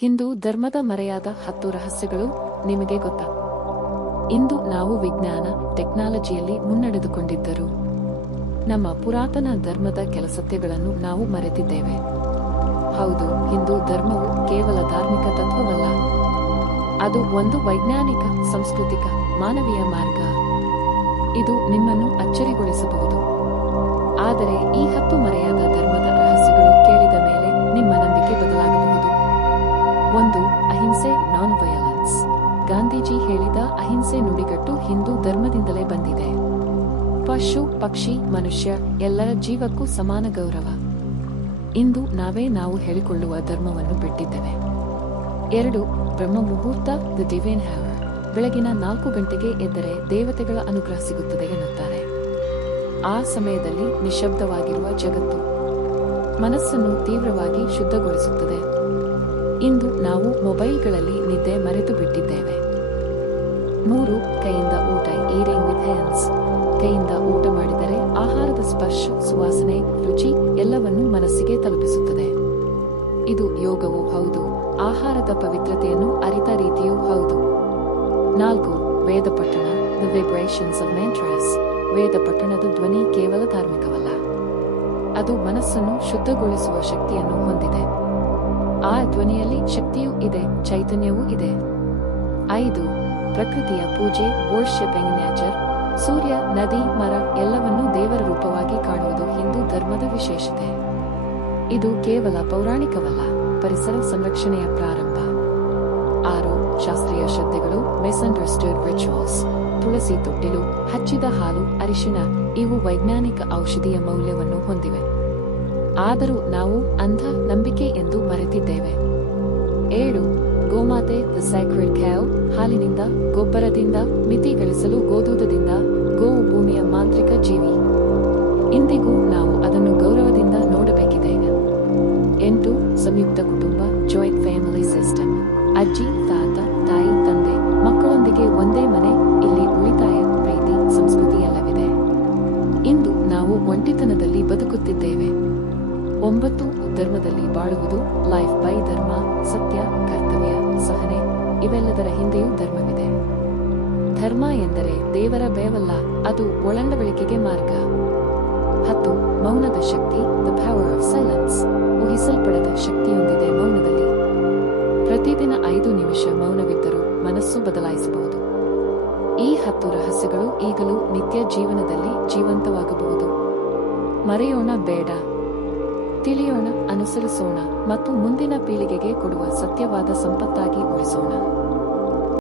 ಹಿಂದೂ ಧರ್ಮದ ಮರೆಯಾದ ಹತ್ತು ರಹಸ್ಯಗಳು ನಿಮಗೆ ಗೊತ್ತಾ? ಇಂದು ನಾವು ವಿಜ್ಞಾನ, ಟೆಕ್ನಾಲಜಿಯಲ್ಲಿ ಮುನ್ನಡೆದುಕೊಂಡಿದ್ದರು. ನಮ್ಮ ಪುರಾತನ ಧರ್ಮದ ಕೆಲ ಸತ್ಯಗಳನ್ನು ನಾವು ಮರೆತಿದ್ದೇವೆ. ಹೌದು, ಹಿಂದೂ ಧರ್ಮವು ಕೇವಲ ಧಾರ್ಮಿಕ ತತ್ವವಲ್ಲ. ಅದು ಒಂದು ವೈಜ್ಞಾನಿಕ, ಸಾಂಸ್ಕೃತಿಕ, ಮಾನವೀಯ ಮಾರ್ಗ. ಇದು ನಿಮ್ಮನ್ನು ಅಚ್ಚರಿಗೊಳಿಸಬಹುದು. ಒಂದು ಅಹಿಂಸೆ ನಾನ್ ವಯಲೆನ್ಸ್ ಗಾಂಧೀಜಿ ಹೇಳಿದ ಅಹಿಂಸೆ ನುಡಿಗಟ್ಟು ಹಿಂದೂ ಧರ್ಮದಿಂದಲೇ ಬಂದಿದೆ. ಪಶು, ಪಕ್ಷಿ, ಮನುಷ್ಯ ಎಲ್ಲರ ಜೀವಕ್ಕೂ ಸಮಾನ ಗೌರವ. ಇಂದು ನಾವೇ ನಾವು ಹೇಳಿಕೊಳ್ಳುವ ಧರ್ಮವನ್ನು ಬಿಟ್ಟಿದ್ದೇವೆ. ಎರಡು ಬ್ರಹ್ಮ ಮುಹೂರ್ತ ದ ಡಿವೈನ್ ಹ್ಯಾವರ್ ಬೆಳಗಿನ ನಾಲ್ಕು ಗಂಟೆಗೆ ಎದ್ದರೆ ದೇವತೆಗಳ ಅನುಗ್ರಹ ಸಿಗುತ್ತದೆ ಎನ್ನುತ್ತಾರೆ. ಆ ಸಮಯದಲ್ಲಿ ನಿಶಬ್ದವಾಗಿರುವ ಜಗತ್ತು ಮನಸ್ಸನ್ನು ತೀವ್ರವಾಗಿ ಶುದ್ಧಗೊಳಿಸುತ್ತದೆ. ಇಂದು ನಾವು ಮೊಬೈಲ್ಗಳಲ್ಲಿ ನಿದ್ದೆ ಮರೆತು ಬಿಟ್ಟಿದ್ದೇವೆ. ಮೂರು, ಕೈಯಿಂದ ಊಟ ಈಟಿಂಗ್ ವಿತ್ ಹ್ಯಾಂಡ್ಸ್ ಕೈಯಿಂದ ಊಟ ಮಾಡಿದರೆ ಆಹಾರದ ಸ್ಪರ್ಶ, ಸುವಾಸನೆ, ರುಚಿ ಎಲ್ಲವನ್ನೂ ಮನಸ್ಸಿಗೆ ತಲುಪಿಸುತ್ತದೆ. ಇದು ಯೋಗವೂ ಹೌದು, ಆಹಾರದ ಪವಿತ್ರತೆಯನ್ನು ಅರಿತ ರೀತಿಯೂ ಹೌದು. ನಾಲ್ಕು, ವೇದ ಪಠಣ ದ ವೈಬ್ರೇಷನ್ಸ್ ಆಫ್ ಮೆಂಟ್ರಸ್ ವೇದ ಪಠಣದ ಧ್ವನಿ ಕೇವಲ ಧಾರ್ಮಿಕವಲ್ಲ. ಅದು ಮನಸ್ಸನ್ನು ಶುದ್ಧಗೊಳಿಸುವ ಶಕ್ತಿಯನ್ನು ಹೊಂದಿದೆ. ಆ ಧ್ವನಿಯಲ್ಲಿ ಶಕ್ತಿಯೂ ಇದೆ, ಚೈತನ್ಯವೂ ಇದೆ. ಐದು, ಪ್ರಕೃತಿಯ ಪೂಜೆ ವರ್ಷಿಪಿಂಗ್ ನ್ಯಾಚರ್? ಸೂರ್ಯ, ನದಿ, ಮರ ಎಲ್ಲವನ್ನೂ ದೇವರ ರೂಪವಾಗಿ ಕಾಣುವುದು ಹಿಂದೂ ಧರ್ಮದ ವಿಶೇಷತೆ. ಇದು ಕೇವಲ ಪೌರಾಣಿಕವಲ್ಲ, ಪರಿಸರ ಸಂರಕ್ಷಣೆಯ ಪ್ರಾರಂಭ. ಆರು, ಶಾಸ್ತ್ರೀಯ ಶ್ರದ್ಧೆಗಳು ಮಿಸ್ಅಂಡರ್ಸ್ಟುಡ್ ರಿಚುವಲ್ಸ್ ತುಳಸಿ ತೊಟ್ಟಿಲು, ಹಚ್ಚಿದ ಹಾಲು, ಅರಿಶಿನ, ಇವು ವೈಜ್ಞಾನಿಕ ಔಷಧಿಯ ಮೌಲ್ಯವನ್ನು ಹೊಂದಿವೆ. ಆದರೂ ನಾವು ಅಂಧ ನಂಬಿಕೆ ಎಂದು ಮರೆತಿದ್ದೇವೆ ಏಳು, ಗೋಮಾತೆ ದ ಸ್ಯಾಕ್ರೆಡ್ ಕ್ಯಾವ್, ಹಾಲಿನಿಂದ, ಗೊಬ್ಬರದಿಂದ, ಮಿತಿ ಗಳಿಸಲು ಗೋದೂತದಿಂದ ಗೋವು ಭೂಮಿಯ ಮಾಂತ್ರಿಕ ಜೀವಿ. ಇಂದಿಗೂ ನಾವು ಅದನ್ನು ಗೌರವದಿಂದ ನೋಡಬೇಕಿದೆ. ಎಂಟು, ಸಂಯುಕ್ತ ಕುಟುಂಬ ಜಾಯಿಂಟ್ ಫ್ಯಾಮಿಲಿ ಸಿಸ್ಟಮ್ ಅಜ್ಜಿ, ತಾತ, ತಾಯಿ, ತಂದೆ, ಮಕ್ಕಳೊಂದಿಗೆ ಒಂದೇ ಮನೆ, ಇಲ್ಲಿ ಉಳಿತಾಯ ಪ್ರೀತಿ ಸಂಸ್ಕೃತಿ ಎಲ್ಲವಿದೆ ಇಂದು ನಾವು ಒಂಟಿತನದಲ್ಲಿ ಬದುಕುತ್ತಿದ್ದೇವೆ. ಒಂಬತ್ತು ಧರ್ಮದಲ್ಲಿ ಬಾಳುವುದು ಲೈಫ್ ಬೈ ಧರ್ಮ ಸತ್ಯ, ಕರ್ತವ್ಯ, ಸಹನೆ, ಇವೆಲ್ಲದರ ಹಿಂದೆಯೂ ಧರ್ಮವಿದೆ. ಧರ್ಮ ಎಂದರೆ ದೇವರ ಭಯವಲ್ಲ, ಅದು ಒಳಂಡಬಳಿಕೆಗೆ ಮಾರ್ಗ. ಹತ್ತು, ಮೌನದ ಶಕ್ತಿ ದ ಪವರ್ ಆಫ್ ಸೈಲೆನ್ಸ್ ಊಹಿಸಲ್ಪಡದ ಶಕ್ತಿಯೊಂದಿದೆ ಮೌನದಲ್ಲಿ. ಪ್ರತಿದಿನ ಐದು ನಿಮಿಷ ಮೌನವಿದ್ದರೂ ಮನಸ್ಸು ಬದಲಾಯಿಸಬಹುದು. ಈ ಹತ್ತು ರಹಸ್ಯಗಳು ಈಗಲೂ ನಿತ್ಯ ಜೀವನದಲ್ಲಿ ಜೀವಂತವಾಗಬಹುದು. ಮರೆಯೋಣ ಬೇಡ. ತಿಳಿಯೋಣ ಅನುಸರಿಸೋಣ ಮತ್ತು ಮುಂದಿನ ಪೀಳಿಗೆಗೆ ಕೊಡುವ ಸತ್ಯವಾದ ಸಂಪತ್ತಾಗಿ ಉಳಿಸೋಣ.